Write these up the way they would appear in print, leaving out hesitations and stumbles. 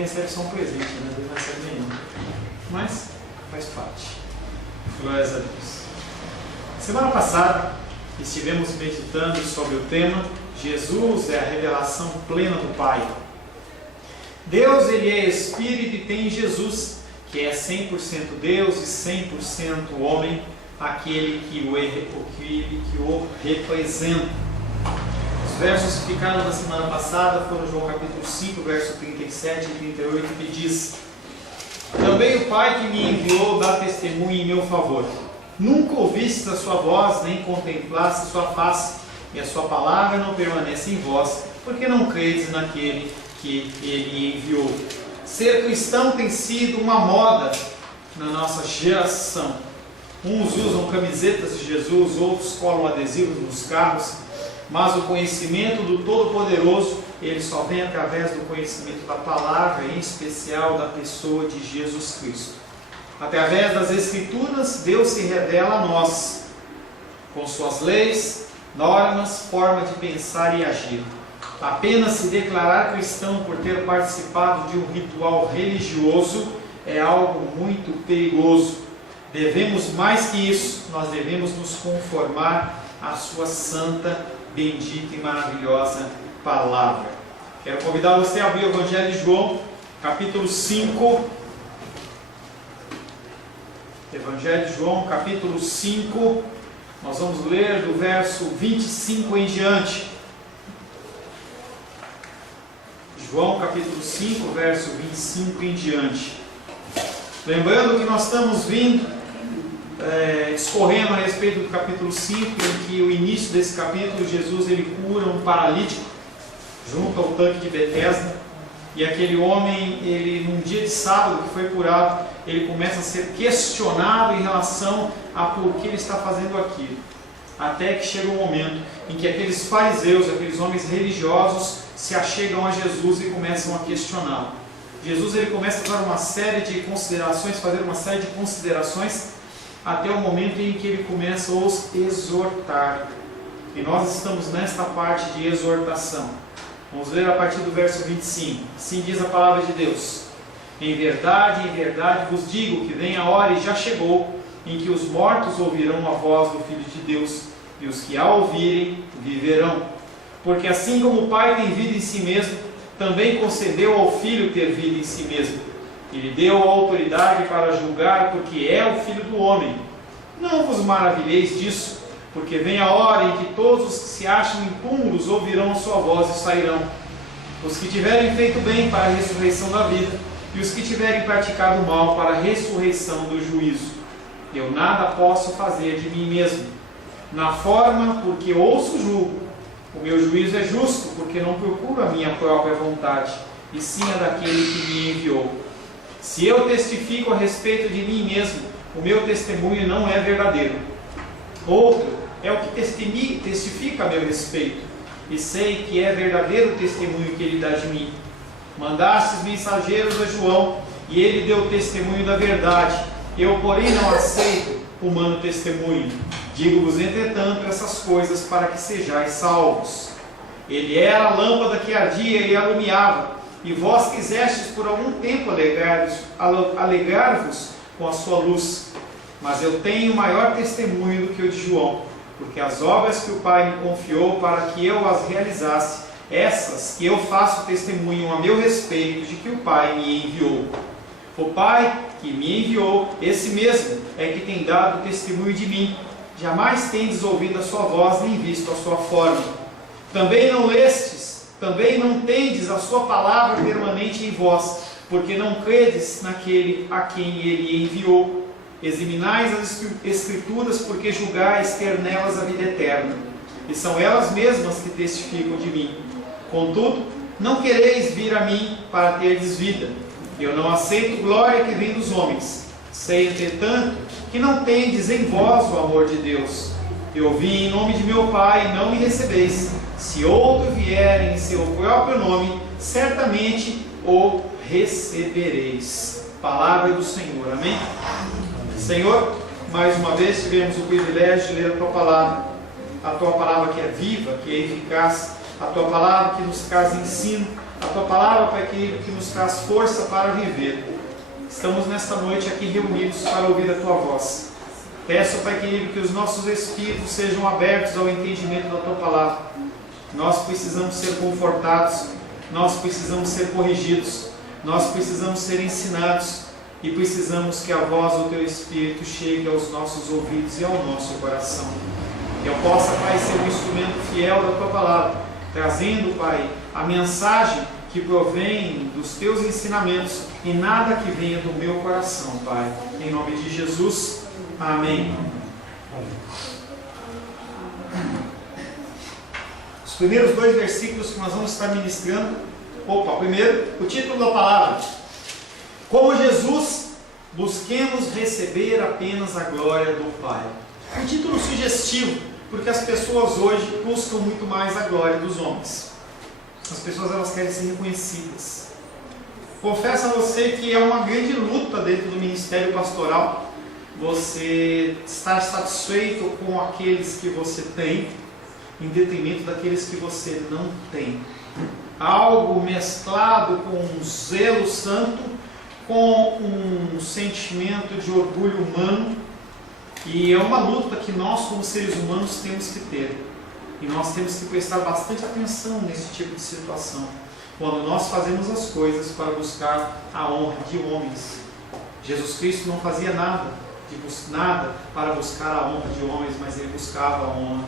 quem recebe só um presente, né? Deus não recebe nenhum. Mas faz parte. Glórias a Deus. Semana passada estivemos meditando sobre o tema Jesus é a revelação plena do Pai. Deus, Ele é Espírito e tem Jesus, que é 100% Deus e 100% homem, aquele que o representa. Os versos que ficaram na semana passada foram João capítulo 5, verso 37 e 38, que diz: Também o Pai que me enviou dá testemunho em meu favor. Nunca ouvistes a sua voz, nem contemplaste sua face, e a sua palavra não permanece em vós, porque não credes naquele que Ele enviou. Ser cristão tem sido uma moda na nossa geração. Uns usam camisetas de Jesus, outros colam adesivos nos carros, mas o conhecimento do Todo-Poderoso, ele só vem através do conhecimento da palavra, em especial da pessoa de Jesus Cristo. Através das Escrituras, Deus se revela a nós, com suas leis, normas, forma de pensar e agir. Apenas se declarar cristão por ter participado de um ritual religioso é algo muito perigoso. Devemos mais que isso, nós devemos nos conformar à sua santa, bendita e maravilhosa palavra. Quero convidar você a abrir o Evangelho de João, capítulo 5. Evangelho de João, capítulo 5. Nós vamos ler do verso 25 em diante. João capítulo 5, verso 25 em diante. Lembrando que nós estamos discorrendo a respeito do capítulo 5, em que o início desse capítulo, Jesus ele cura um paralítico junto ao tanque de Betesda, e aquele homem, ele num dia de sábado que foi curado, ele começa a ser questionado em relação a por que ele está fazendo aquilo. Até que chega um momento em que aqueles fariseus, aqueles homens religiosos, se achegam a Jesus e começam a questioná-lo. Jesus ele começa a fazer uma série de considerações, até o momento em que ele começa a os exortar. E nós estamos nesta parte de exortação. Vamos ler a partir do verso 25. Assim diz a palavra de Deus: em verdade vos digo que vem a hora e já chegou, em que os mortos ouvirão a voz do Filho de Deus, e os que a ouvirem viverão. Porque assim como o Pai tem vida em si mesmo, também concedeu ao Filho ter vida em si mesmo. E lhe deu autoridade para julgar, porque é o Filho do homem. Não vos maravilheis disso, porque vem a hora em que todos os que se acham impuros ouvirão a sua voz e sairão. Os que tiverem feito bem para a ressurreição da vida, e os que tiverem praticado mal para a ressurreição do juízo. Eu nada posso fazer de mim mesmo. Na forma, porque ouço julgo. O meu juízo é justo, porque não procuro a minha própria vontade, e sim a daquele que me enviou. Se eu testifico a respeito de mim mesmo, o meu testemunho não é verdadeiro. Outro é o que testifica a meu respeito, e sei que é verdadeiro o testemunho que ele dá de mim. Mandastes mensageiros a João, e ele deu testemunho da verdade. Eu, porém, não aceito humano testemunho. Digo-vos, entretanto, essas coisas para que sejais salvos. Ele era a lâmpada que ardia e alumiava, e vós quisestes por algum tempo alegrar-vos com a sua luz. Mas eu tenho maior testemunho do que o de João, porque as obras que o Pai me confiou para que eu as realizasse, essas que eu faço testemunho a meu respeito de que o Pai me enviou. O Pai que me enviou, esse mesmo é que tem dado testemunho de mim. Jamais tendes ouvido a sua voz, nem visto a sua forma. Também não lestes, também não tendes a sua palavra permanente em vós, porque não credes naquele a quem ele enviou. Examinais as Escrituras, porque julgais ter nelas a vida eterna, e são elas mesmas que testificam de mim. Contudo, não quereis vir a mim para terdes vida. Eu não aceito glória que vem dos homens. Sei, entretanto, que não tendes em vós o amor de Deus. Eu vim em nome de meu Pai e não me recebeis. Se outro vier em seu próprio nome, certamente o recebereis. Palavra do Senhor. Amém? Senhor, mais uma vez tivemos o privilégio de ler a Tua Palavra que é viva, que é eficaz, a Tua Palavra que nos traz ensino, a Tua palavra, Pai querido, que nos traz força para viver. Estamos nesta noite aqui reunidos para ouvir a Tua voz. Peço, Pai querido, que os nossos espíritos sejam abertos ao entendimento da Tua palavra. Nós precisamos ser confortados, nós precisamos ser corrigidos, nós precisamos ser ensinados e precisamos que a voz do Teu Espírito chegue aos nossos ouvidos e ao nosso coração. Que eu possa, Pai, ser um instrumento fiel da Tua palavra, trazendo, Pai, a mensagem que provém dos Teus ensinamentos e nada que venha do meu coração, Pai. Em nome de Jesus, amém. Os primeiros 2 versículos que nós vamos estar ministrando. Primeiro, o título da palavra: Como Jesus, busquemos receber apenas a glória do Pai. Um título sugestivo, porque as pessoas hoje buscam muito mais a glória dos homens. As pessoas, elas querem ser reconhecidas. Confesso a você que é uma grande luta dentro do ministério pastoral você estar satisfeito com aqueles que você tem, em detrimento daqueles que você não tem. Algo mesclado com um zelo santo, com um sentimento de orgulho humano, e é uma luta que nós, como seres humanos, temos que ter. E nós temos que prestar bastante atenção nesse tipo de situação, quando nós fazemos as coisas para buscar a honra de homens. Jesus Cristo não fazia nada para buscar a honra de homens, mas Ele buscava a honra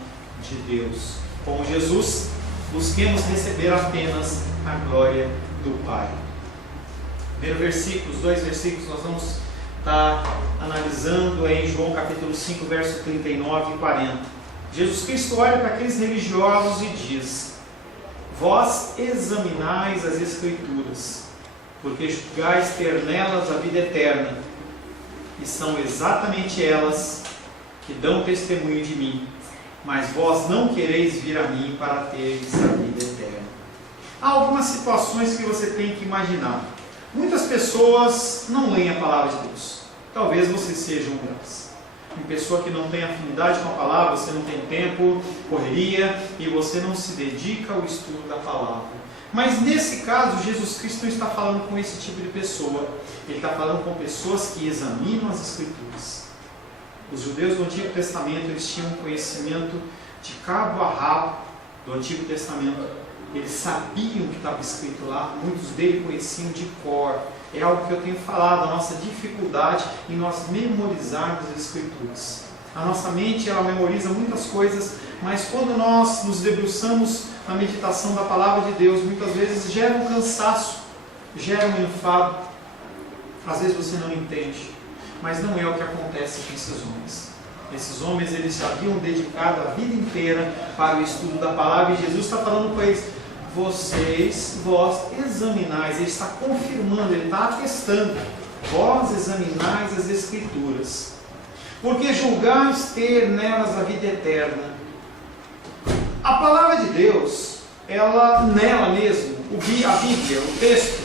de Deus. Como Jesus, busquemos receber apenas a glória do Pai. Primeiro versículo, os 2 versículos nós vamos estar analisando em João capítulo 5, verso 39 e 40. Jesus Cristo olha para aqueles religiosos e diz: Vós examinais as Escrituras, porque julgais ter nelas a vida eterna, e são exatamente elas que dão testemunho de mim, mas vós não quereis vir a mim para teres a vida eterna. Há algumas situações que você tem que imaginar. Muitas pessoas não leem a palavra de Deus. Talvez você seja uma delas. Uma pessoa que não tem afinidade com a palavra, você não tem tempo, correria, e você não se dedica ao estudo da palavra. Mas nesse caso, Jesus Cristo não está falando com esse tipo de pessoa. Ele está falando com pessoas que examinam as Escrituras. Os judeus do Antigo Testamento, eles tinham um conhecimento de cabo a rabo do Antigo Testamento. Eles sabiam o que estava escrito lá, muitos deles conheciam de cor. É algo que eu tenho falado, a nossa dificuldade em nós memorizarmos as Escrituras. A nossa mente, ela memoriza muitas coisas, mas quando nós nos debruçamos na meditação da Palavra de Deus, muitas vezes gera um cansaço, gera um enfado. Às vezes você não entende, mas não é o que acontece com esses homens. Esses homens, eles já haviam dedicado a vida inteira para o estudo da Palavra, e Jesus está falando com eles: vós examinais, Ele está confirmando, Ele está atestando, vós examinais as Escrituras, porque julgais ter nelas a vida eterna. A Palavra de Deus, nela mesmo, a Bíblia, o texto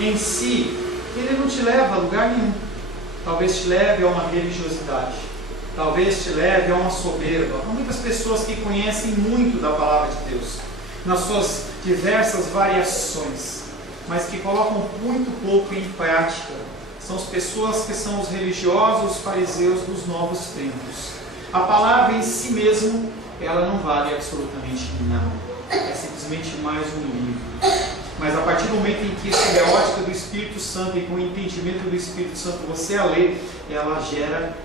em si, ele não te leva a lugar nenhum. Talvez te leve a uma religiosidade, talvez te leve a uma soberba. Há muitas pessoas que conhecem muito da Palavra de Deus, nas suas diversas variações, mas que colocam muito pouco em prática. São as pessoas que são os religiosos, os fariseus dos novos tempos. A palavra em si mesmo, ela não vale absolutamente nada. É simplesmente mais um livro. Mas a partir do momento em que, sob a ótica do Espírito Santo e com o entendimento do Espírito Santo, você a lê, ela gera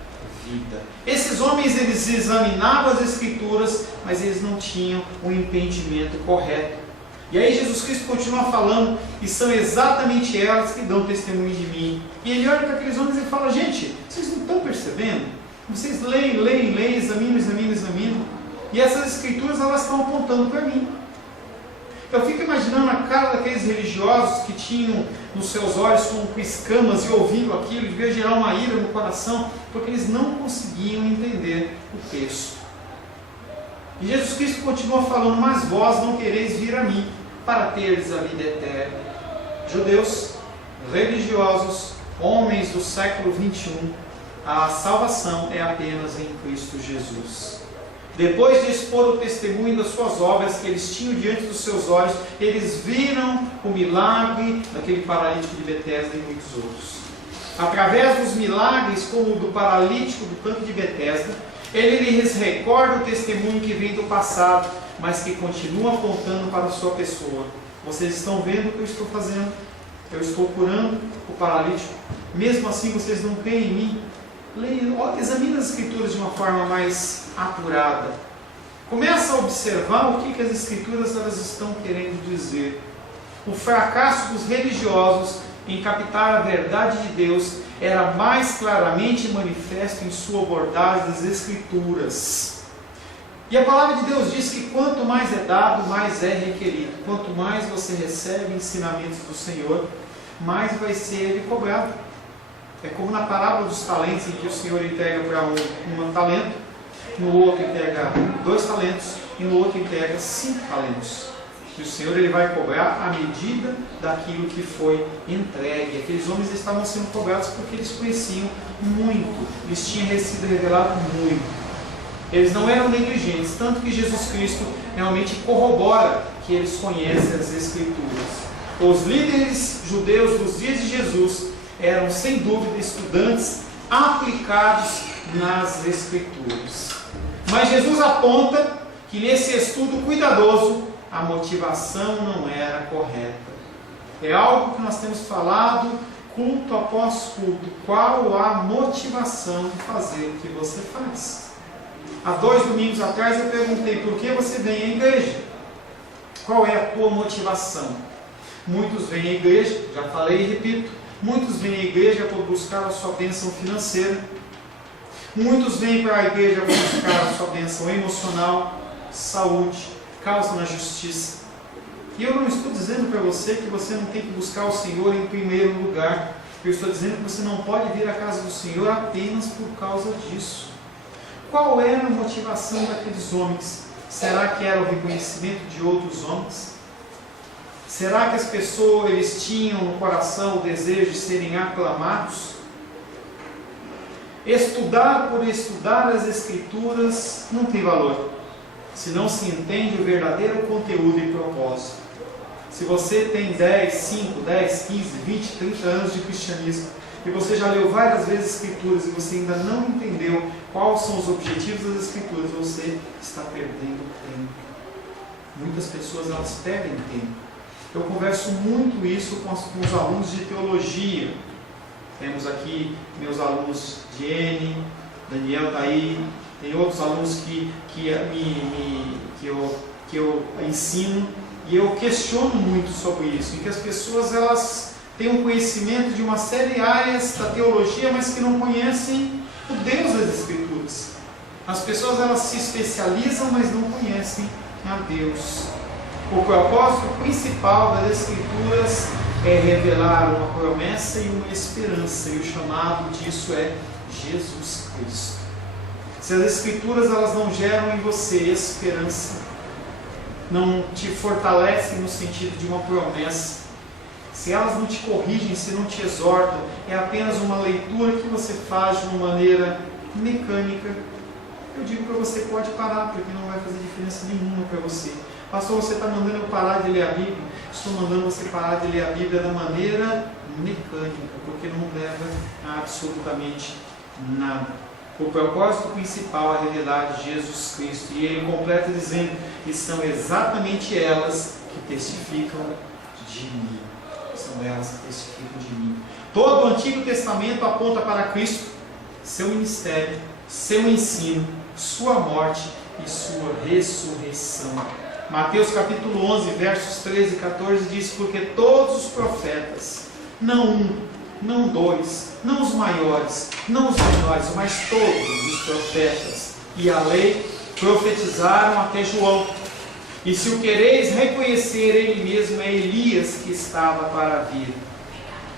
vida. Esses homens, eles examinavam as Escrituras, mas eles não tinham o entendimento correto. E aí Jesus Cristo continua falando, e são exatamente elas que dão testemunho de mim. E ele olha para aqueles homens e fala: gente, vocês não estão percebendo? Vocês leem, examinam. E essas Escrituras, elas estão apontando para mim. Eu fico imaginando a cara daqueles religiosos que tinham nos seus olhos como escamas, e ouvindo aquilo, devia gerar uma ira no coração, porque eles não conseguiam entender o texto. E Jesus Cristo continua falando: mas vós não quereis vir a mim para teres a vida eterna. Judeus, religiosos, homens do século 21, a salvação é apenas em Cristo Jesus. Depois de expor o testemunho das suas obras que eles tinham diante dos seus olhos, eles viram o milagre daquele paralítico de Betesda e muitos outros. Através dos milagres, como o do paralítico do tanque de Betesda, ele lhes recorda o testemunho que vem do passado, mas que continua apontando para a sua pessoa. Vocês estão vendo o que eu estou fazendo? Eu estou curando o paralítico. Mesmo assim vocês não creem em mim? Examine as Escrituras de uma forma mais apurada. Começa a observar o que as Escrituras elas estão querendo dizer. O fracasso dos religiosos em captar a verdade de Deus era mais claramente manifesto em sua abordagem das Escrituras. E a palavra de Deus diz que quanto mais é dado, mais é requerido. Quanto mais você recebe ensinamentos do Senhor, mais vai ser ele cobrado. É como na parábola dos talentos, em que o Senhor entrega para um talento, no outro entrega 2 talentos e no outro entrega 5 talentos. E o Senhor ele vai cobrar à medida daquilo que foi entregue. Aqueles homens estavam sendo cobrados porque eles conheciam muito, lhes tinha sido revelado muito. Eles não eram negligentes, tanto que Jesus Cristo realmente corrobora que eles conhecem as Escrituras. Os líderes judeus dos dias de Jesus eram sem dúvida estudantes aplicados nas Escrituras. Mas Jesus aponta que nesse estudo cuidadoso a motivação não era correta. É algo que nós temos falado culto após culto. Qual a motivação de fazer o que você faz? Há 2 domingos atrás eu perguntei por que você vem à igreja? Qual é a tua motivação? Muitos vêm à igreja, já falei e repito, muitos vêm à igreja para buscar a sua bênção financeira. Muitos vêm para a igreja para buscar a sua bênção emocional, saúde, causa na justiça. E eu não estou dizendo para você que você não tem que buscar o Senhor em primeiro lugar. Eu estou dizendo que você não pode vir à casa do Senhor apenas por causa disso. Qual era a motivação daqueles homens? Será que era o reconhecimento de outros homens? Será que as pessoas eles tinham no coração o desejo de serem aclamados? Estudar por estudar as Escrituras não tem valor, se não se entende o verdadeiro conteúdo e propósito. Se você tem 10, 5, 10, 15, 20, 30 anos de cristianismo, e você já leu várias vezes as Escrituras e você ainda não entendeu quais são os objetivos das Escrituras, você está perdendo tempo. Muitas pessoas elas perdem tempo. Eu converso muito isso com os alunos de teologia. Temos aqui meus alunos Jenny, Daniel está aí, tem outros alunos que eu ensino, e eu questiono muito sobre isso, em que as pessoas elas têm um conhecimento de uma série de áreas da teologia, mas que não conhecem o Deus das Escrituras. As pessoas elas se especializam, mas não conhecem a Deus. O propósito principal das Escrituras é revelar uma promessa e uma esperança, e o chamado disso é Jesus Cristo. Se as Escrituras elas não geram em você esperança, não te fortalecem no sentido de uma promessa, se elas não te corrigem, se não te exortam, é apenas uma leitura que você faz de uma maneira mecânica, eu digo para você, pode parar, porque não vai fazer diferença nenhuma para você. Pastor, você está mandando eu parar de ler a Bíblia? Estou mandando você parar de ler a Bíblia da maneira mecânica, porque não leva a absolutamente nada. O propósito principal é revelar Jesus Cristo, e ele completa dizendo que são exatamente elas que testificam de mim. São elas que testificam de mim. Todo o Antigo Testamento aponta para Cristo, seu ministério, seu ensino, sua morte e sua ressurreição. Mateus capítulo 11, versos 13 e 14 diz: porque todos os profetas, não um, não dois, não os maiores, não os menores, mas todos os profetas e a lei profetizaram até João. E se o quereis reconhecer, ele mesmo é Elias que estava para vir.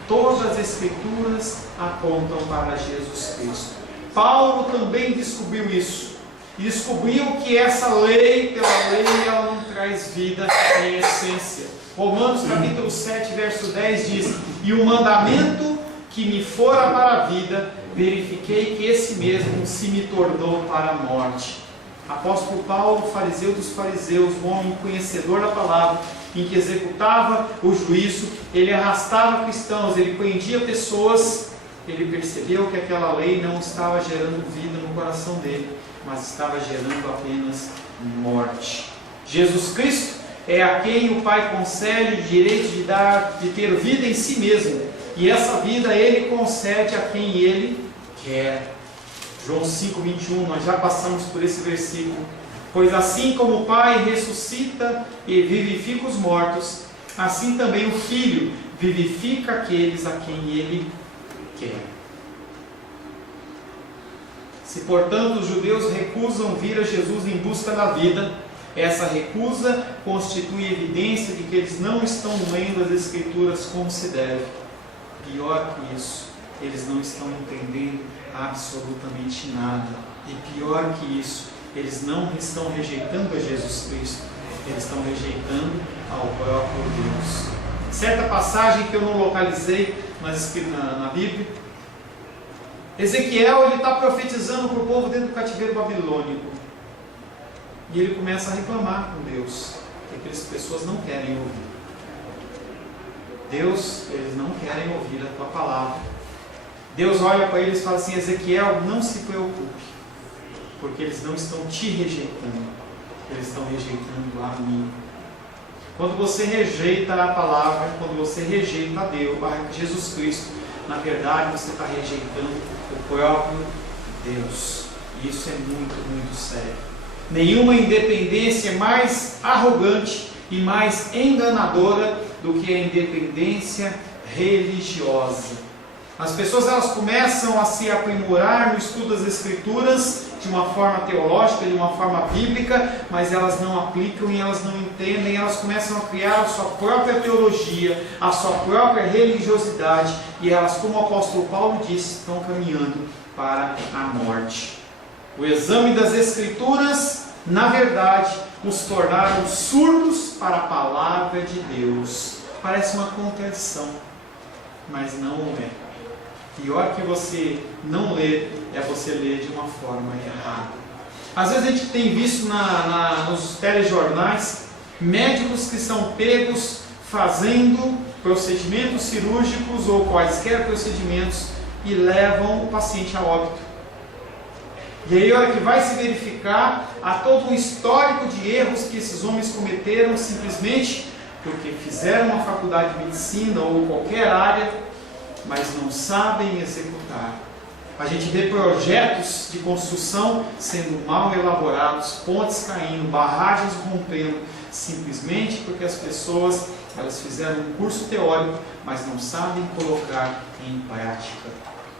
Todas as Escrituras apontam para Jesus Cristo. Paulo também descobriu isso. E descobriu que essa lei, pela lei, ela não traz vida em essência. Romanos capítulo 7, verso 10 diz: e o mandamento que me fora para a vida, verifiquei que esse mesmo se me tornou para a morte. Apóstolo Paulo, fariseu dos fariseus, um homem conhecedor da palavra, em que executava o juízo, ele arrastava cristãos, ele prendia pessoas, ele percebeu que aquela lei não estava gerando vida no coração dele, mas estava gerando apenas morte. Jesus Cristo é a quem o Pai concede o direito de ter vida em si mesmo, e essa vida Ele concede a quem Ele quer. João 5,21, nós já passamos por esse versículo. Pois assim como o Pai ressuscita e vivifica os mortos, assim também o Filho vivifica aqueles a quem Ele quer. Se, portanto, os judeus recusam vir a Jesus em busca da vida, essa recusa constitui evidência de que eles não estão lendo as Escrituras como se deve. Pior que isso, eles não estão entendendo absolutamente nada. E pior que isso, eles não estão rejeitando a Jesus Cristo, eles estão rejeitando ao próprio Deus. Certa passagem que eu não localizei, mas escrito na Bíblia, Ezequiel está profetizando para o povo dentro do cativeiro babilônico. E ele começa a reclamar com Deus, que aquelas pessoas não querem ouvir. Deus, eles não querem ouvir a tua palavra. Deus olha para eles e fala assim: Ezequiel, não se preocupe, porque eles não estão te rejeitando, eles estão rejeitando a mim. Quando você rejeita a palavra, quando você rejeita a Deus, a Jesus Cristo, na verdade você está rejeitando o próprio Deus. E isso é muito, muito sério. Nenhuma independência é mais arrogante e mais enganadora do que a independência religiosa. As pessoas elas começam a se aprimorar no estudo das Escrituras de uma forma teológica, de uma forma bíblica, mas elas não aplicam e elas não entendem, elas começam a criar a sua própria teologia, a sua própria religiosidade, e elas, como o apóstolo Paulo disse, estão caminhando para a morte. O exame das Escrituras, na verdade, os tornaram surdos para a palavra de Deus. Parece uma contradição, mas não é. Pior que você não ler é você ler de uma forma errada. Às vezes a gente tem visto nos telejornais médicos que são pegos fazendo procedimentos cirúrgicos ou quaisquer procedimentos e levam o paciente a óbito. E aí, a hora que vai se verificar, há todo um histórico de erros que esses homens cometeram simplesmente porque fizeram uma faculdade de medicina ou qualquer área, mas não sabem executar. A gente vê projetos de construção sendo mal elaborados, pontes caindo, barragens rompendo, simplesmente porque as pessoas elas fizeram um curso teórico, mas não sabem colocar em prática.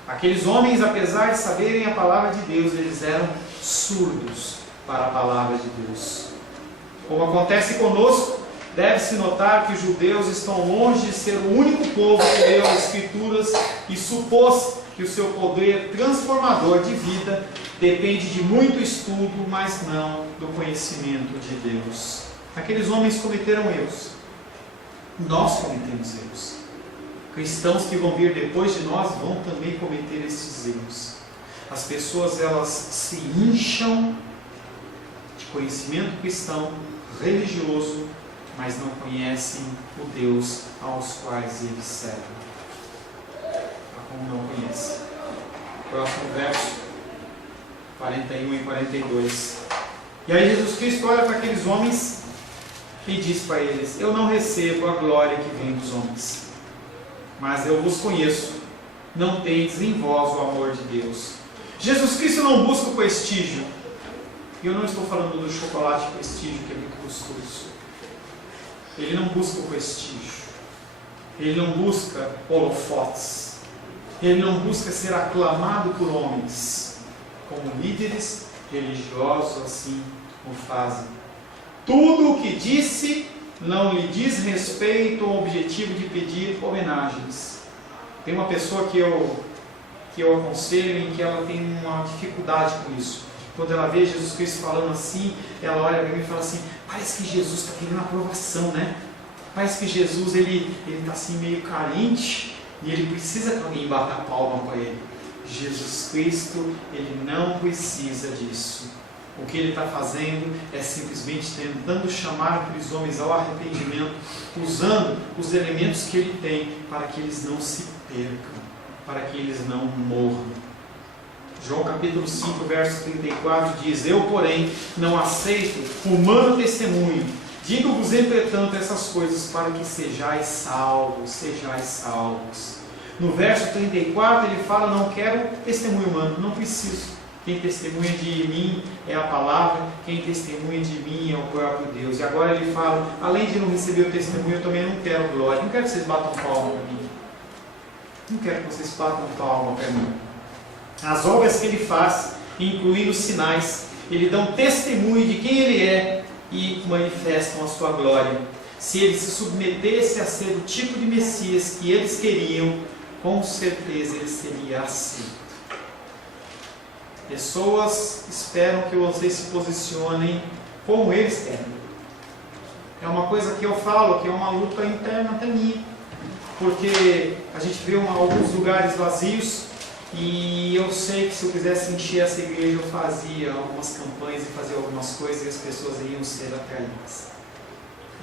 Aqueles homens, apesar de saberem a palavra de Deus, eles eram surdos para a palavra de Deus. Como acontece conosco, deve-se notar que os judeus estão longe de ser o único povo que leu as Escrituras e supôs que o seu poder transformador de vida depende de muito estudo, mas não do conhecimento de Deus. Aqueles homens cometeram erros. Nós cometemos erros. Cristãos que vão vir depois de nós vão também cometer esses erros. As pessoas elas se incham de conhecimento cristão, religioso, mas não conhecem o Deus aos quais eles servem. Como não conhecem. Próximo verso, 41 e 42. E aí Jesus Cristo olha para aqueles homens e diz para eles: eu não recebo a glória que vem dos homens, mas eu vos conheço, não tendes em vós o amor de Deus. Jesus Cristo não busca o prestígio. E eu não estou falando do chocolate prestígio, que é muito gostoso. Ele não busca o prestígio. Ele não busca holofotes. Ele não busca ser aclamado por homens, como líderes religiosos assim o fazem. Tudo o que disse não lhe diz respeito ao objetivo de pedir homenagens. Tem uma pessoa que eu aconselho em que ela tem uma dificuldade com isso. Quando ela vê Jesus Cristo falando assim, ela olha para mim e fala assim: parece que Jesus está querendo aprovação, né? Parece que Jesus ele está assim meio carente e ele precisa que alguém bata a palma para ele. Jesus Cristo, ele não precisa disso. O que ele está fazendo é simplesmente tentando chamar aqueles homens ao arrependimento, usando os elementos que ele tem para que eles não se percam, para que eles não morram. João capítulo 5, verso 34 diz: Eu, porém, não aceito humano testemunho. Digo-vos, entretanto, essas coisas para que sejais salvos, sejais salvos. No verso 34 ele fala: não quero testemunho humano, não preciso. Quem testemunha de mim é a palavra, quem testemunha de mim é o próprio Deus. E agora ele fala: além de não receber o testemunho, eu também não quero glória. Não quero que vocês batam palma para mim. Não quero que vocês batam palma para mim. As obras que ele faz, incluindo os sinais, ele dá um testemunho de quem ele é e manifestam a sua glória. Se ele se submetesse a ser o tipo de Messias que eles queriam, com certeza ele seria aceito. Pessoas esperam que vocês se posicionem como eles querem. É uma coisa que eu falo, que é uma luta interna até minha. Porque a gente vê alguns lugares vazios e eu sei que se eu quisesse encher essa igreja, eu fazia algumas campanhas e fazia algumas coisas e as pessoas iam ser atraídas.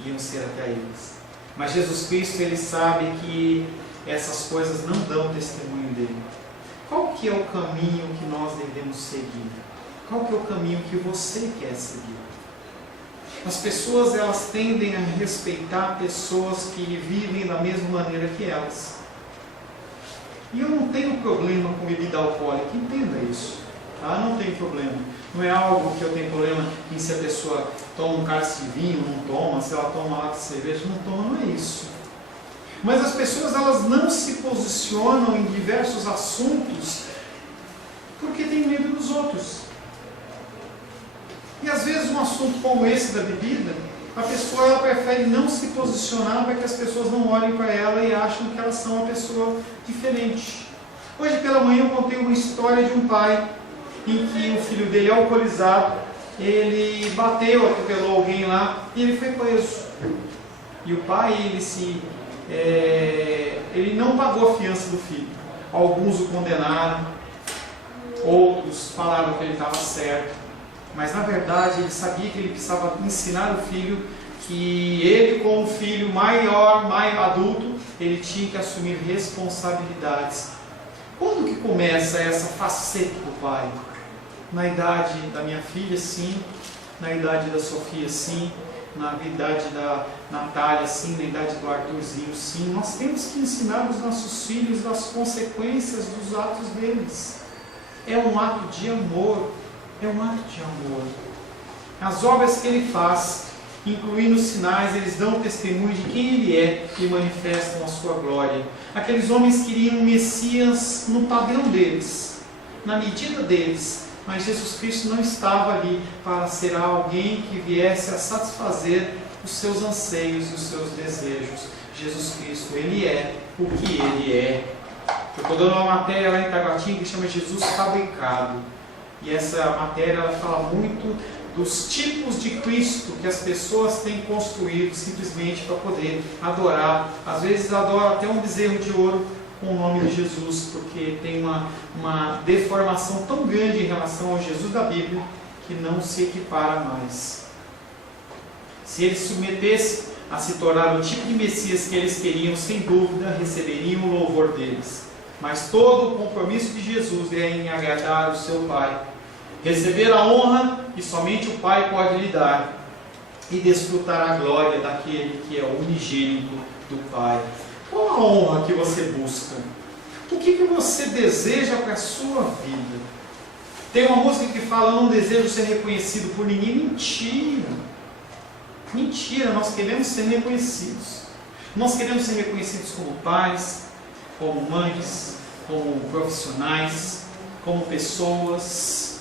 Iam ser atraídas. Mas Jesus Cristo, ele sabe que essas coisas não dão testemunho dele. Qual que é o caminho que nós devemos seguir? Qual que é o caminho que você quer seguir? As pessoas, elas tendem a respeitar pessoas que vivem da mesma maneira que elas. E eu não tenho problema com bebida alcoólica, entenda isso. Tá? Não tem problema. Não é algo que eu tenho problema em se a pessoa toma um cálice de vinho, não toma, se ela toma uma lata de cerveja, não toma, não é isso. Mas as pessoas, elas não se posicionam em diversos assuntos porque têm medo dos outros. E às vezes um assunto como esse da bebida, a pessoa, ela prefere não se posicionar para que as pessoas não olhem para ela e achem que elas são uma pessoa diferente. Hoje pela manhã eu contei uma história de um pai em que o filho dele, alcoolizado, ele bateu, atropelou alguém lá e ele foi preso. E o pai, ele não pagou a fiança do filho. Alguns o condenaram, outros falaram que ele estava certo, mas na verdade ele sabia que ele precisava ensinar o filho que ele, como filho maior, mais adulto, ele tinha que assumir responsabilidades. Quando que começa essa faceta do pai? Na idade da minha filha, sim. Na idade da Sofia, sim. Na idade da Natália, sim. Na idade do Arthurzinho, sim. Nós temos que ensinar os nossos filhos as consequências dos atos deles. É um ato de amor. É um ato de amor. As obras que ele faz, incluindo os sinais, eles dão testemunho de quem ele é e manifestam a sua glória. Aqueles homens queriam um Messias no padrão deles, na medida deles, mas Jesus Cristo não estava ali para ser alguém que viesse a satisfazer os seus anseios e os seus desejos. Jesus Cristo, ele é o que ele é. Eu estou dando uma matéria lá em Taguatinga que chama Jesus Fabricado. E essa matéria ela fala muito dos tipos de Cristo que as pessoas têm construído simplesmente para poder adorar. Às vezes adoram até um bezerro de ouro com o nome de Jesus, porque tem uma deformação tão grande em relação ao Jesus da Bíblia que não se equipara mais. Se ele se submetesse a se tornar o tipo de Messias que eles queriam, sem dúvida receberiam o louvor deles. Mas todo o compromisso de Jesus é em agradar o seu Pai, receber a honra que somente o Pai pode lhe dar e desfrutar a glória daquele que é o unigênito do Pai. Qual a honra que você busca? O que você deseja para a sua vida? Tem uma música que fala: eu não desejo ser reconhecido por ninguém. Mentira! Mentira, nós queremos ser reconhecidos. Nós queremos ser reconhecidos como pais, como mães, como profissionais, como pessoas.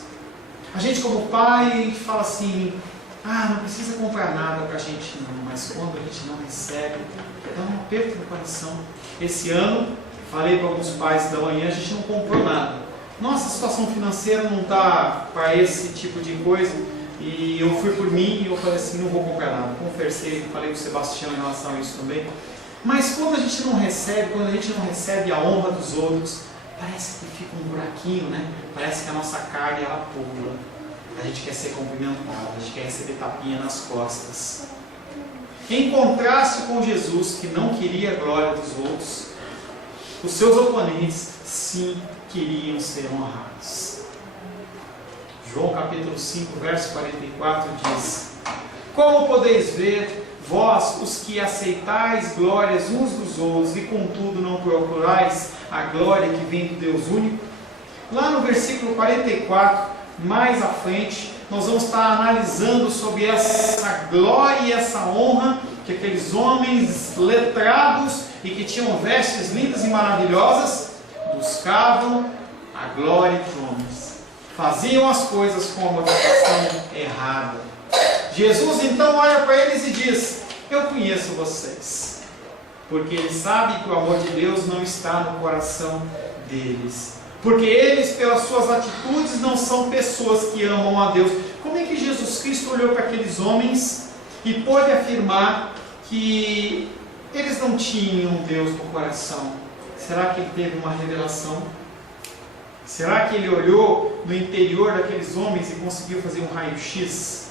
A gente como pai fala assim: não precisa comprar nada para a gente não, mas quando a gente não recebe, dá um aperto no coração. Esse ano, falei para alguns pais da manhã, a gente não comprou nada. Nossa situação financeira não está para esse tipo de coisa, e eu fui por mim e eu falei assim: não vou comprar nada. Conversei, falei com o Sebastião em relação a isso também. Mas quando a gente não recebe a honra dos outros, parece que fica um buraquinho, né? Parece que a nossa carne ela pula. A gente quer ser cumprimentado, a gente quer receber tapinha nas costas. Em contraste com Jesus, que não queria a glória dos outros, os seus oponentes sim queriam ser honrados. João capítulo 5, verso 44 diz: como podeis ver, vós, os que aceitais glórias uns dos outros, e contudo não procurais a glória que vem do Deus único? Lá no versículo 44, mais à frente, nós vamos estar analisando sobre essa glória e essa honra que aqueles homens letrados e que tinham vestes lindas e maravilhosas buscavam a glória de homens. Faziam as coisas com a motivação errada. Jesus então olha para eles e diz: eu conheço vocês, porque ele sabe que o amor de Deus não está no coração deles, porque eles, pelas suas atitudes, não são pessoas que amam a Deus. Como é que Jesus Cristo olhou para aqueles homens e pôde afirmar que eles não tinham Deus no coração? Será que ele teve uma revelação? Será que ele olhou no interior daqueles homens e conseguiu fazer um raio-x?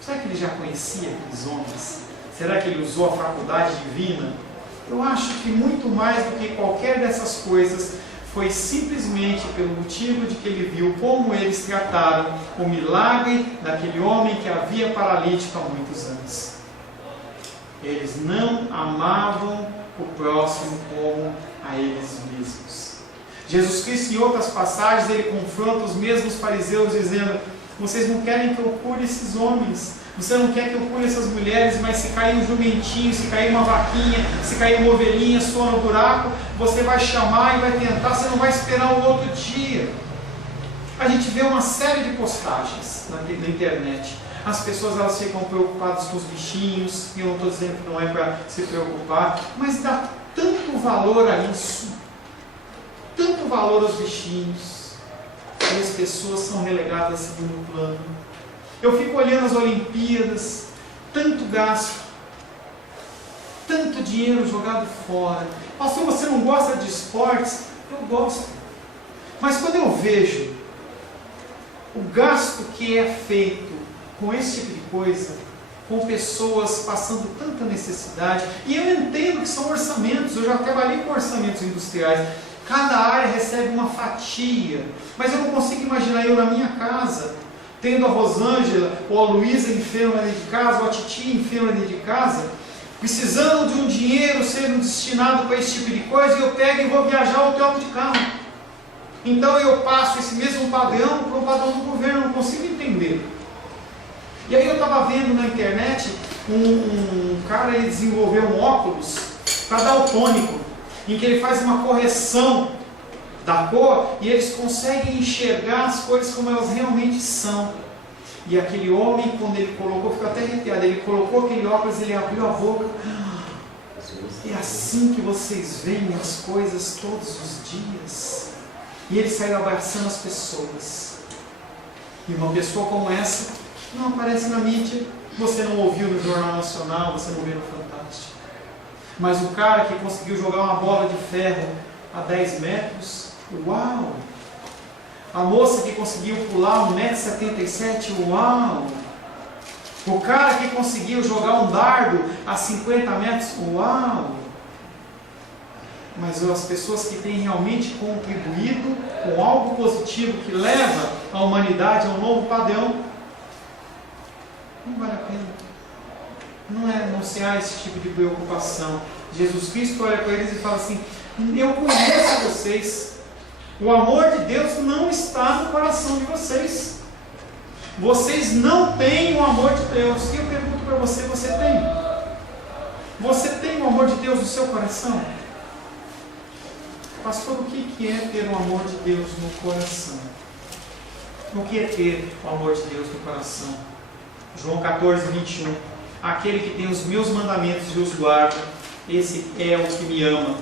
Será que ele já conhecia aqueles homens? Será que ele usou a faculdade divina? Eu acho que muito mais do que qualquer dessas coisas, foi simplesmente pelo motivo de que ele viu como eles trataram o milagre daquele homem que havia paralítico há muitos anos. Eles não amavam o próximo como a eles mesmos. Jesus Cristo, em outras passagens, ele confronta os mesmos fariseus dizendo: vocês não querem que eu cure esses homens, você não quer que eu cure essas mulheres, mas se cair um jumentinho, se cair uma vaquinha, se cair uma ovelhinha sua no buraco, você vai chamar e vai tentar, você não vai esperar o outro dia. A gente vê uma série de postagens na internet. As pessoas, elas ficam preocupadas com os bichinhos, e eu não estou dizendo que não é para se preocupar, mas dá tanto valor a isso, tanto valor aos bichinhos, e as pessoas são relegadas a segundo plano. Eu fico olhando as Olimpíadas, tanto gasto, tanto dinheiro jogado fora. Pastor, você não gosta de esportes? Eu gosto. Mas quando eu vejo o gasto que é feito com esse tipo de coisa, com pessoas passando tanta necessidade, e eu entendo que são orçamentos, eu já trabalhei com orçamentos industriais, cada área recebe uma fatia, mas eu não consigo imaginar eu na minha casa, tendo a Rosângela ou a Luísa enferma dentro de casa, ou a Titi enferma dentro de casa, precisando de um dinheiro sendo destinado para esse tipo de coisa, e eu pego e vou viajar ao troco de carro. Então eu passo esse mesmo padrão para o padrão do governo, não consigo entender. E aí eu estava vendo na internet, um cara, ele desenvolveu um óculos para daltônico, em que ele faz uma correção da cor, e eles conseguem enxergar as cores como elas realmente são. E aquele homem, quando ele colocou, ficou até arrepiado, ele colocou aquele óculos, ele abriu a boca: é assim que vocês veem as coisas todos os dias. E ele saiu abraçando as pessoas. E uma pessoa como essa não aparece na mídia, você não ouviu no Jornal Nacional, você não vê no Fantástico. Mas o cara que conseguiu jogar uma bola de ferro a 10 metros, uau! A moça que conseguiu pular 1,77 m, uau! O cara que conseguiu jogar um dardo a 50 metros, uau! Mas as pessoas que têm realmente contribuído com algo positivo que leva a humanidade a um novo padrão, não vale a pena. Não se há esse tipo de preocupação. Jesus Cristo olha para eles e fala assim: eu conheço vocês. O amor de Deus não está no coração de vocês. Vocês não têm o amor de Deus. E eu pergunto para você: você tem? Você tem o amor de Deus no seu coração? Pastor, o que é ter o amor de Deus no coração? O que é ter o amor de Deus no coração? João 14, 21. Aquele que tem os meus mandamentos e os guarda, esse é o que me ama.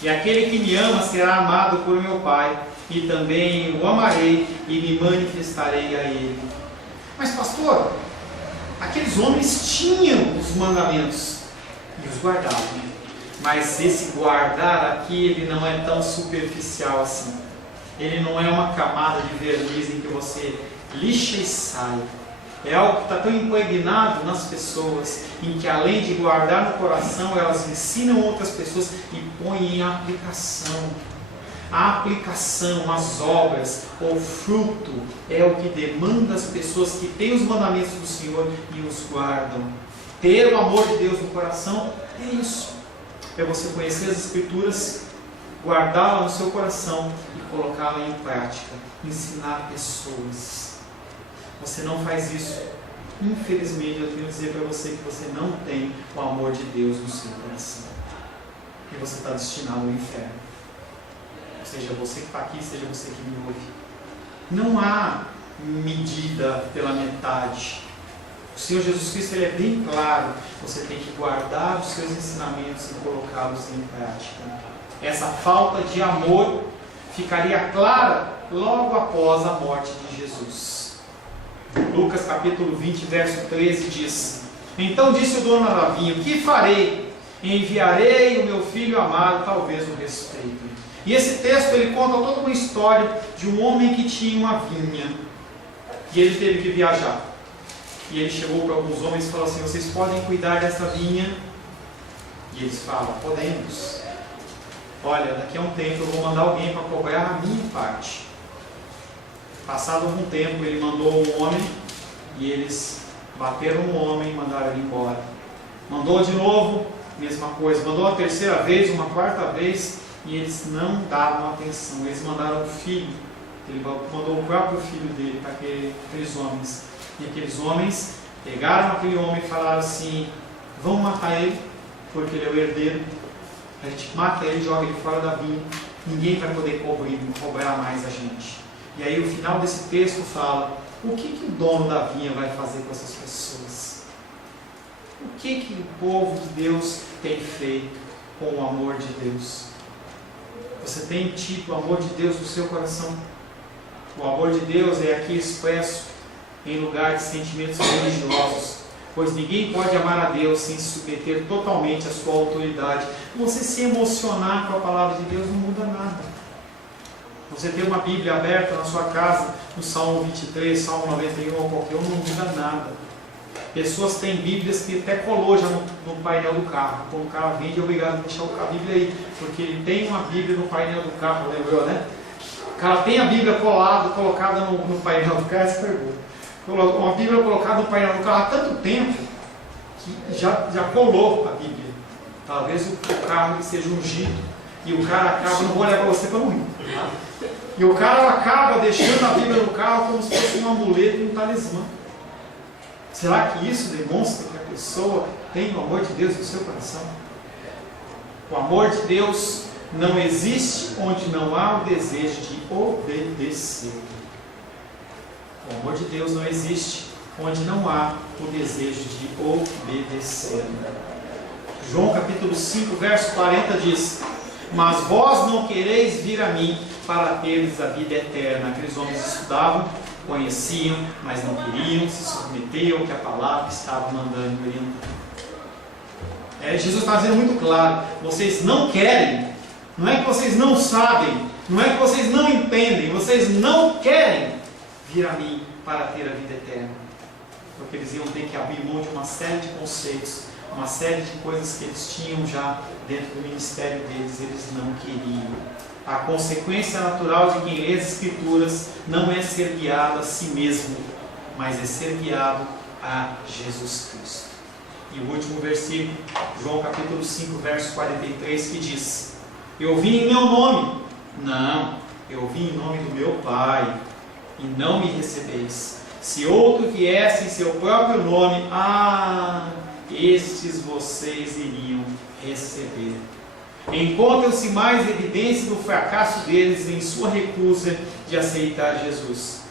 E aquele que me ama será amado por meu Pai, e também o amarei e me manifestarei a ele. Mas pastor, aqueles homens tinham os mandamentos e os guardavam. Mas esse guardar aqui, ele não é tão superficial assim. Ele não é uma camada de verniz em que você lixa e sai. É algo que está tão impregnado nas pessoas, em que além de guardar no coração, elas ensinam outras pessoas e põem em aplicação. A aplicação, as obras, o fruto, é o que demanda as pessoas que têm os mandamentos do Senhor e os guardam. Ter o amor de Deus no coração é isso. É você conhecer as Escrituras, guardá-la no seu coração e colocá-la em prática. Ensinar pessoas. Você não faz isso. Infelizmente, eu tenho que dizer para você que você não tem o amor de Deus no seu coração. E você está destinado ao inferno. Seja você que está aqui, seja você que me ouve. Não há medida pela metade. O Senhor Jesus Cristo, ele é bem claro. Você tem que guardar os seus ensinamentos e colocá-los em prática. Essa falta de amor ficaria clara logo após a morte de Jesus. Lucas capítulo 20, verso 13 diz: Então disse o dono da vinha: Que farei? Enviarei o meu filho amado, talvez o respeite. E esse texto ele conta toda uma história de um homem que tinha uma vinha. E ele teve que viajar. E ele chegou para alguns homens e falou assim: Vocês podem cuidar dessa vinha? E eles falam: Podemos. Olha, daqui a um tempo eu vou mandar alguém para cobrar a minha parte. Passado algum tempo, ele mandou um homem e eles bateram no homem e mandaram ele embora. Mandou de novo, mesma coisa. Mandou a terceira vez, uma quarta vez, e eles não davam atenção. Eles mandaram o filho. Ele mandou o próprio filho dele para aqueles homens. E aqueles homens pegaram aquele homem e falaram assim: Vamos matar ele, porque ele é o herdeiro. A gente mata ele, joga ele fora da vinha. Ninguém vai poder cobrar mais a gente. E aí o final desse texto fala: o que o dono da vinha vai fazer com essas pessoas? O que o povo de Deus tem feito com o amor de Deus? Você tem tido o amor de Deus no seu coração? O amor de Deus é aqui expresso em lugar de sentimentos religiosos, pois ninguém pode amar a Deus sem se submeter totalmente à sua autoridade. Você se emocionar com a palavra de Deus não muda nada. Você ter uma Bíblia aberta na sua casa, no Salmo 23, Salmo 91 ou qualquer um, não muda nada. Pessoas têm Bíblias que até colou já no painel do carro. Quando o cara vende, é obrigado a deixar a Bíblia aí, porque ele tem uma Bíblia no painel do carro, lembrou, né? O cara tem a Bíblia colocada no painel do carro, essa pergunta. Uma Bíblia colocada no painel do carro há tanto tempo que já colou a Bíblia. Talvez o carro seja ungido e o cara acaba, não vou olhar para você para não rir, tá? E o cara acaba deixando a Bíblia no carro como se fosse um amuleto e um talismã. Será que isso demonstra que a pessoa tem o amor de Deus no seu coração? O amor de Deus não existe onde não há o desejo de obedecer. O amor de Deus não existe onde não há o desejo de obedecer. João capítulo 5, verso 40 diz: Mas vós não quereis vir a mim para teres a vida eterna. Aqueles homens estudavam, conheciam, mas não queriam, se submetiam ao que a palavra estava mandando orientar. Jesus está dizendo muito claro: vocês não querem, não é que vocês não sabem, não é que vocês não entendem, vocês não querem vir a mim para ter a vida eterna. Porque eles iam ter que abrir mão de uma série de conceitos, uma série de coisas que eles tinham já dentro do ministério deles, eles não queriam. A consequência natural de quem lê as Escrituras não é ser guiado a si mesmo, mas é ser guiado a Jesus Cristo. E o último versículo, João capítulo 5, verso 43, que diz: Eu vim em meu nome. Não, eu vim em nome do meu Pai, e não me recebeis. Se outro viesse em seu próprio nome, estes vocês iriam receber. Encontram-se mais evidências do fracasso deles em sua recusa de aceitar Jesus.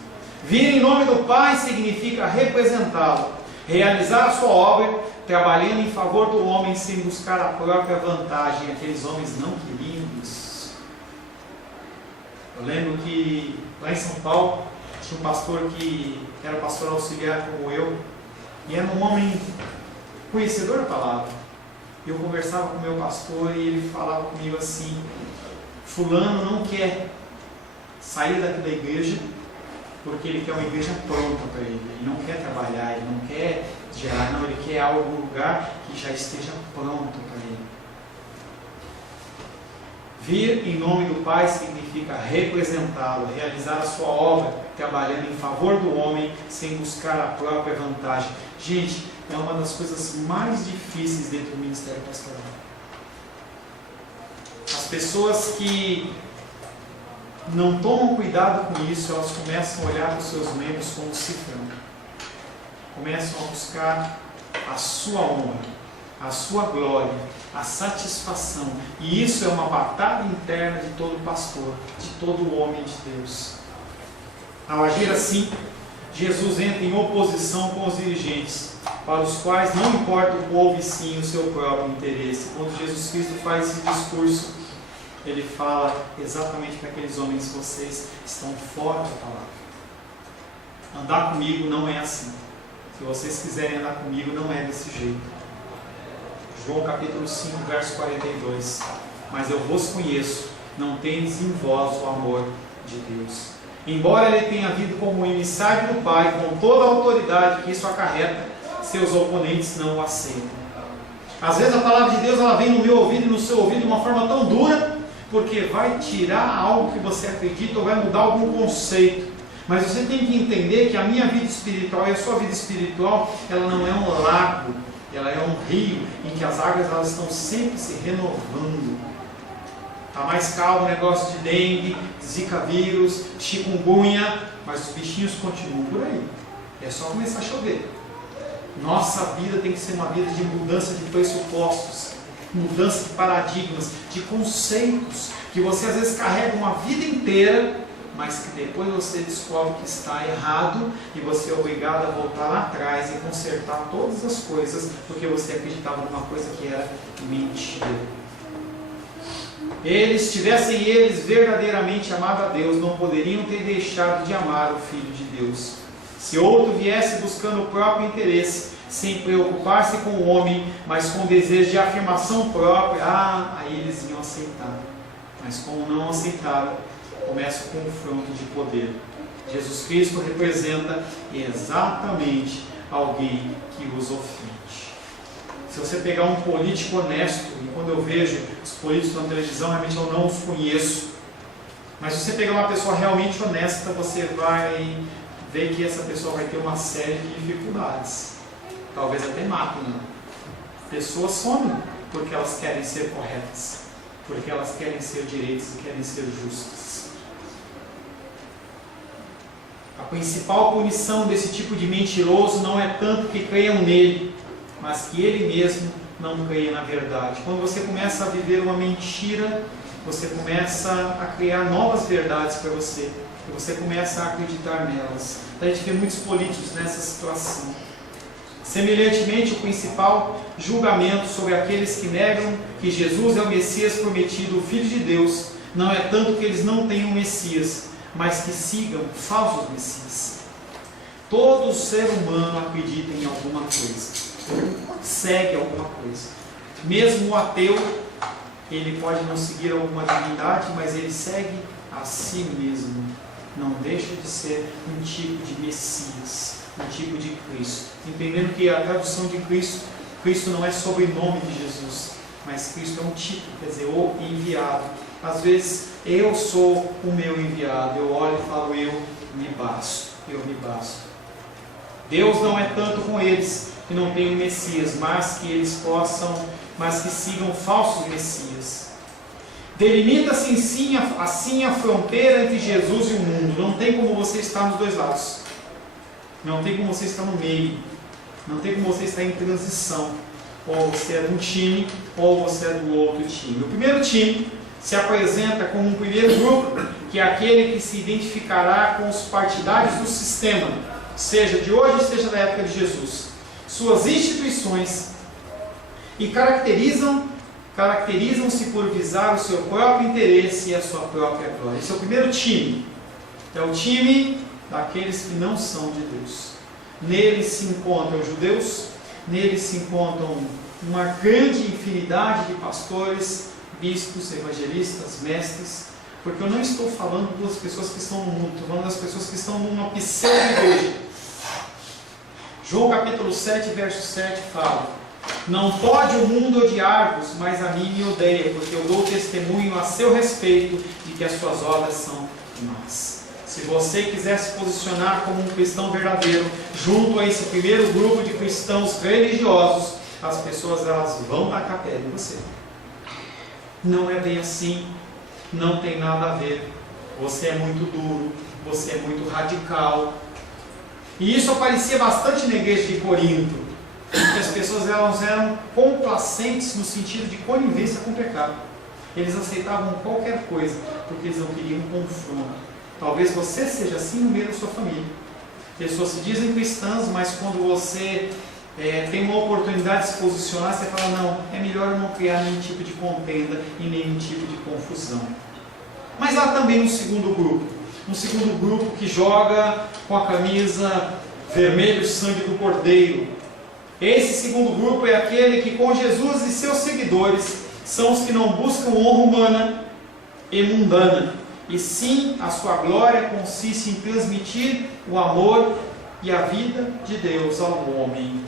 Vir em nome do Pai significa representá-lo, realizar a sua obra, trabalhando em favor do homem sem buscar a própria vantagem. Aqueles homens não queriam isso. Eu lembro que lá em São Paulo tinha um pastor que era pastor auxiliar como eu, e era um homem conhecedor da palavra. Eu conversava com o meu pastor e ele falava comigo assim: fulano não quer sair da igreja porque ele quer uma igreja pronta para ele. Ele não quer trabalhar, ele não quer gerar, não, ele quer algum lugar que já esteja pronto para ele. Vir em nome do Pai significa representá-lo, realizar a sua obra, trabalhando em favor do homem, sem buscar a própria vantagem. Gente, é uma das coisas mais difíceis dentro do ministério pastoral. As pessoas que não tomam cuidado com isso, elas começam a olhar para os seus membros como cifrão. Começam a buscar a sua honra, a sua glória, a satisfação. E isso é uma batalha interna de todo pastor, de todo homem de Deus. Ao agir assim, Jesus entra em oposição com os dirigentes, para os quais não importa o povo e sim o seu próprio interesse. Quando Jesus Cristo faz esse discurso, ele fala exatamente para aqueles homens: vocês estão fora da palavra. Andar comigo não é assim. Se vocês quiserem andar comigo, não é desse jeito. João capítulo 5, verso 42. Mas eu vos conheço, não tendes em vós o amor de Deus. Embora ele tenha vindo como emissário do Pai, com toda a autoridade que isso acarreta, seus oponentes não o aceitam. Às vezes a palavra de Deus ela vem no meu ouvido e no seu ouvido de uma forma tão dura, porque vai tirar algo que você acredita ou vai mudar algum conceito. Mas você tem que entender que a minha vida espiritual e a sua vida espiritual, ela não é um lago, ela é um rio em que as águas elas estão sempre se renovando. Está mais calmo o negócio de dengue, zika vírus, chikungunya, mas os bichinhos continuam por aí. É só começar a chover. Nossa vida tem que ser uma vida de mudança de pressupostos, mudança de paradigmas, de conceitos, que você às vezes carrega uma vida inteira, mas que depois você descobre que está errado e você é obrigado a voltar lá atrás e consertar todas as coisas, porque você acreditava numa coisa que era mentira. Tivessem eles verdadeiramente amado a Deus, não poderiam ter deixado de amar o Filho de Deus. Se outro viesse buscando o próprio interesse, sem preocupar-se com o homem, mas com desejo de afirmação própria, aí eles iam aceitar. Mas como não aceitaram, começa o confronto de poder. Jesus Cristo representa exatamente alguém que os ofende. Se você pegar um político honesto, e quando eu vejo os políticos na televisão, realmente eu não os conheço, mas se você pegar uma pessoa realmente honesta, você vai ver que essa pessoa vai ter uma série de dificuldades. Talvez até matem. Pessoas somem porque elas querem ser corretas, porque elas querem ser direitas e querem ser justas. A principal punição desse tipo de mentiroso não é tanto que creiam nele, mas que ele mesmo não creia na verdade. Quando você começa a viver uma mentira, você começa a criar novas verdades para você, e você começa a acreditar nelas. A gente vê muitos políticos nessa situação. Semelhantemente, o principal julgamento sobre aqueles que negam que Jesus é o Messias prometido, o Filho de Deus, não é tanto que eles não tenham Messias, mas que sigam falsos Messias. Todo ser humano acredita em alguma coisa, segue alguma coisa. Mesmo o ateu, ele pode não seguir alguma divindade, mas ele segue a si mesmo. Não deixa de ser um tipo de Messias, um tipo de Cristo. Entendendo que a tradução de Cristo, Cristo não é sobrenome de Jesus, mas Cristo é um tipo, quer dizer, o enviado. Às vezes, eu sou o meu enviado, eu olho e falo, eu me basto. Deus não é tanto com eles que não tem um Messias, mas que eles mas que sigam falsos Messias. Delimita-se assim a fronteira entre Jesus e o mundo. Não tem como você estar nos dois lados. Não tem como você estar no meio. Não tem como você estar em transição. Ou você é de um time, ou você é do outro time. O primeiro time se apresenta como um primeiro grupo, que é aquele que se identificará com os partidários do sistema, seja de hoje, seja da época de Jesus. Suas instituições e caracterizam-se por visar o seu próprio interesse e a sua própria glória. Esse é o primeiro time. É o time daqueles que não são de Deus. Neles se encontram judeus, neles se encontram uma grande infinidade de pastores, bispos, evangelistas, mestres, Porque eu não estou falando das pessoas que estão no mundo, estou falando das pessoas que estão numa pseudo-igreja. João capítulo 7, verso 7 fala: não pode o mundo odiar-vos, mas a mim me odeia, porque eu dou testemunho a seu respeito de que as suas obras são más. Se você quiser se posicionar como um cristão verdadeiro, junto a esse primeiro grupo de cristãos religiosos, as pessoas elas vão tacar pedra em você. Não é bem assim, não tem nada a ver. Você é muito duro, você é muito radical. E isso aparecia bastante na igreja de Corinto, porque as pessoas elas eram complacentes no sentido de conivência com o pecado. Eles aceitavam qualquer coisa, porque eles não queriam confronto. Talvez você seja assim no meio da sua família. Pessoas se dizem cristãs, mas quando você tem uma oportunidade de se posicionar, você fala: não, é melhor eu não criar nenhum tipo de contenda e nenhum tipo de confusão. Mas há também um segundo grupo que joga com a camisa vermelho, sangue do Cordeiro. Esse segundo grupo é aquele que, com Jesus e seus seguidores, são os que não buscam honra humana e mundana, e sim a sua glória consiste em transmitir o amor e a vida de Deus ao homem.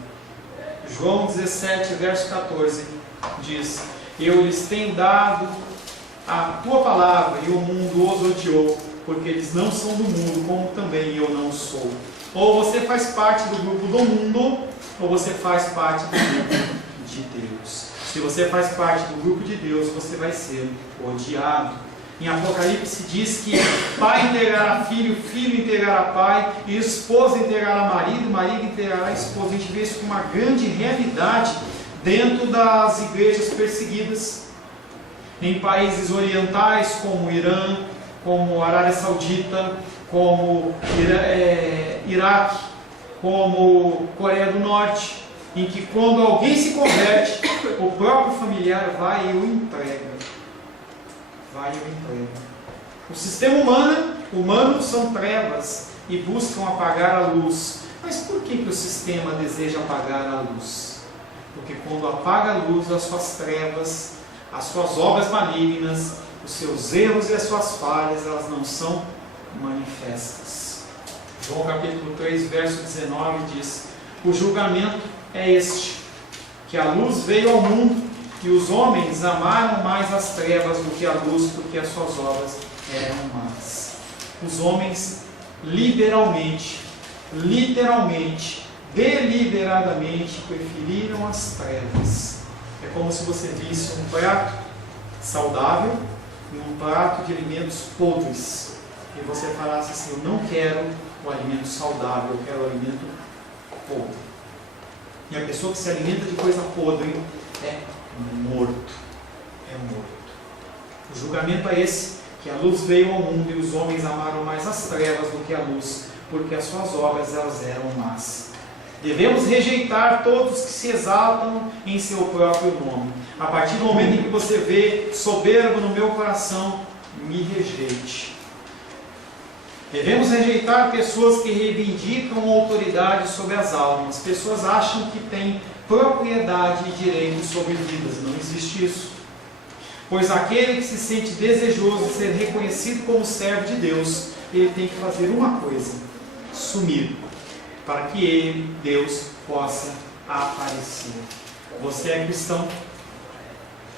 João 17, verso 14 diz: eu lhes tenho dado a tua palavra e o mundo os odiou, porque eles não são do mundo, como também eu não sou. Ou você faz parte do grupo do mundo, ou você faz parte do grupo de Deus. Se você faz parte do grupo de Deus, você vai ser odiado. Em Apocalipse diz que pai integrará filho, filho integrará pai, e esposa integrará marido, marido integrará esposa. A gente vê isso como uma grande realidade dentro das igrejas perseguidas. Em países orientais como Irã, como Arábia Saudita, como Iraque, como Coreia do Norte, em que quando alguém se converte, o próprio familiar vai e o entrega. O sistema humano são trevas e buscam apagar a luz. Mas por que o sistema deseja apagar a luz? Porque quando apaga a luz, as suas trevas, as suas obras malignas, os seus erros e as suas falhas, elas não são manifestas. João capítulo 3, verso 19 diz: o julgamento é este, que a luz veio ao mundo, e os homens amaram mais as trevas do que a luz, porque as suas obras eram más. Os homens literalmente, deliberadamente preferiram as trevas. É como se você visse um prato saudável e um prato de alimentos podres, e você falasse assim: eu não quero o alimento saudável, eu quero o alimento podre. E a pessoa que se alimenta de coisa podre é morto. O julgamento é esse, que a luz veio ao mundo e os homens amaram mais as trevas do que a luz, porque as suas obras elas eram más. Devemos rejeitar todos que se exaltam em seu próprio nome. A partir do momento em que você vê soberbo no meu coração, me rejeite. Devemos rejeitar pessoas que reivindicam autoridade sobre as almas. Pessoas acham que têm propriedade e direito sobre vidas. Não existe isso. Pois aquele que se sente desejoso de ser reconhecido como servo de Deus, ele tem que fazer uma coisa: sumir, para que ele, Deus, possa aparecer. Você é cristão?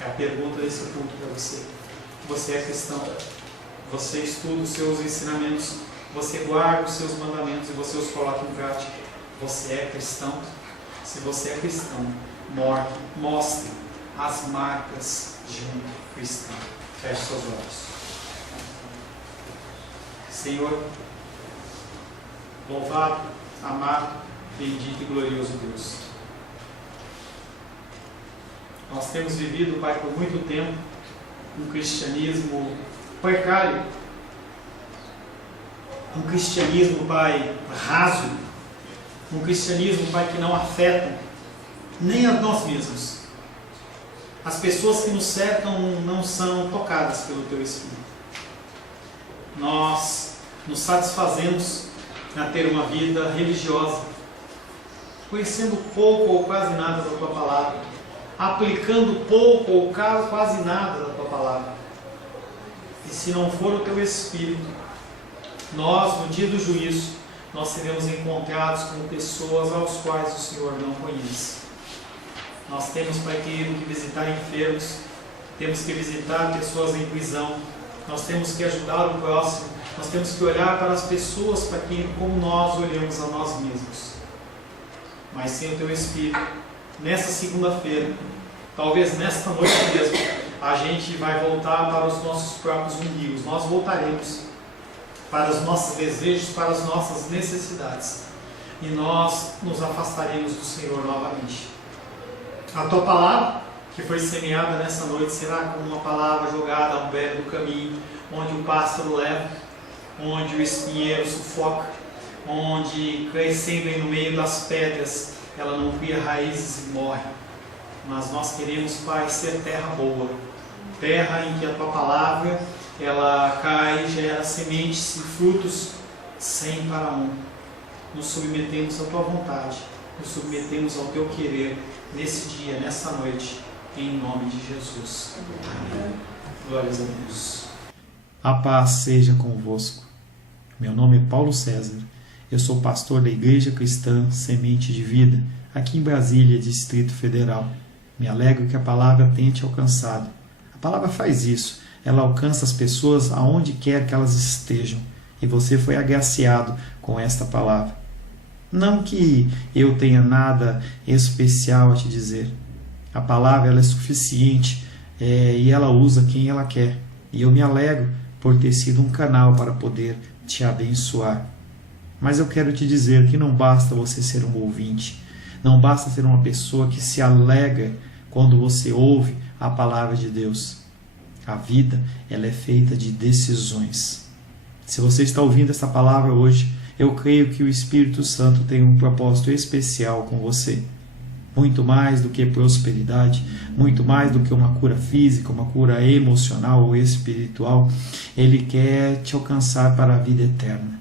É a pergunta desse culto para você. Você é cristão? Você estuda os seus ensinamentos, você guarda os seus mandamentos e você os coloca em prática. Você é cristão? Se você é cristão, mostre as marcas de um cristão. Feche seus olhos. Senhor, louvado, amado, bendito e glorioso Deus. Nós temos vivido, Pai, por muito tempo, um cristianismo precário, um cristianismo, Pai, raso, um cristianismo, Pai, que não afeta nem a nós mesmos. As pessoas que nos cercam não são tocadas pelo Teu Espírito. Nós nos satisfazemos a ter uma vida religiosa, conhecendo pouco ou quase nada da Tua Palavra, aplicando pouco ou quase nada da Tua Palavra. E se não for o Teu Espírito, nós, no dia do juízo, nós seremos encontrados como pessoas aos quais o Senhor não conhece. Nós temos, Pai querido, que visitar enfermos, temos que visitar pessoas em prisão, nós temos que ajudar o próximo, nós temos que olhar para as pessoas, Pai querido, como nós olhamos a nós mesmos. Mas sem o Teu Espírito, nessa segunda-feira, talvez nesta noite mesmo, a gente vai voltar para os nossos próprios umbigos. Nós voltaremos para os nossos desejos, para as nossas necessidades. E nós nos afastaremos do Senhor novamente. A Tua palavra, que foi semeada nessa noite, será como uma palavra jogada ao pé do caminho, onde o pássaro leva, onde o espinheiro sufoca, onde, crescendo no meio das pedras, ela não cria raízes e morre. Mas nós queremos, Pai, ser terra boa, terra em que a Tua palavra, ela cai, gera sementes e frutos 100 para 1. Nos submetemos à Tua vontade, nos submetemos ao Teu querer, nesse dia, nessa noite, em nome de Jesus. Amém. Glórias a Deus. A paz seja convosco. Meu nome é Paulo César. Eu sou pastor da Igreja Cristã Semente de Vida, aqui em Brasília, Distrito Federal. Me alegro que a palavra tenha te alcançado. A palavra faz isso. Ela alcança as pessoas aonde quer que elas estejam. E você foi agraciado com esta palavra. Não que eu tenha nada especial a te dizer. A palavra ela é suficiente e ela usa quem ela quer. E eu me alegro por ter sido um canal para poder te abençoar. Mas eu quero te dizer que não basta você ser um ouvinte. Não basta ser uma pessoa que se alegra quando você ouve a palavra de Deus. A vida ela é feita de decisões. Se você está ouvindo essa palavra hoje, eu creio que o Espírito Santo tem um propósito especial com você. Muito mais do que prosperidade, muito mais do que uma cura física, uma cura emocional ou espiritual, Ele quer te alcançar para a vida eterna.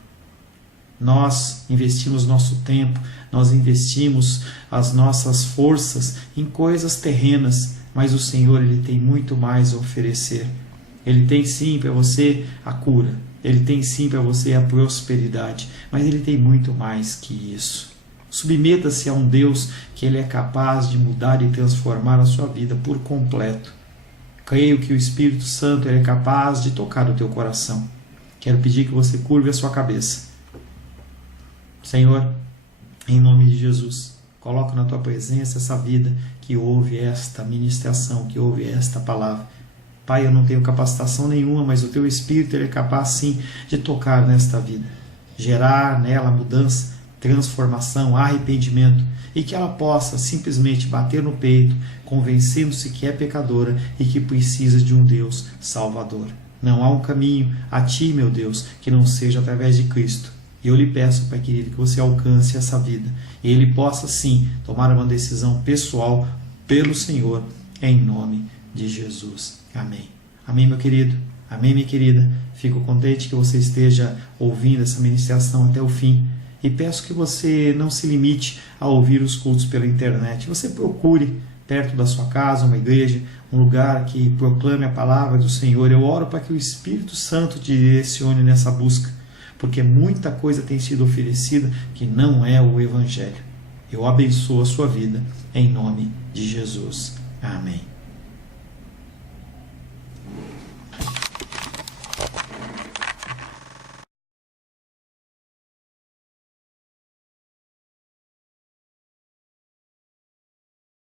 Nós investimos nosso tempo, nós investimos as nossas forças em coisas terrenas, mas o Senhor ele tem muito mais a oferecer. Ele tem sim para você a cura, Ele tem sim para você a prosperidade, mas Ele tem muito mais que isso. Submeta-se a um Deus que Ele é capaz de mudar e transformar a sua vida por completo. Creio que o Espírito Santo ele é capaz de tocar o teu coração. Quero pedir que você curve a sua cabeça. Senhor, em nome de Jesus, coloco na Tua presença essa vida que ouve esta ministração, que ouve esta palavra. Pai, eu não tenho capacitação nenhuma, mas o Teu Espírito ele é capaz sim de tocar nesta vida, gerar nela mudança, transformação, arrependimento, e que ela possa simplesmente bater no peito, convencendo-se que é pecadora e que precisa de um Deus salvador. Não há um caminho a Ti, meu Deus, que não seja através de Cristo. E eu lhe peço, Pai querido, que você alcance essa vida e ele possa sim tomar uma decisão pessoal pelo Senhor, em nome de Jesus. Amém. Amém, meu querido. Amém, minha querida. Fico contente que você esteja ouvindo essa ministração até o fim. E peço que você não se limite a ouvir os cultos pela internet. Você procure perto da sua casa uma igreja, um lugar que proclame a palavra do Senhor. Eu oro para que o Espírito Santo te direcione nessa busca, porque muita coisa tem sido oferecida que não é o Evangelho. Eu abençoo a sua vida em nome de Jesus. Amém.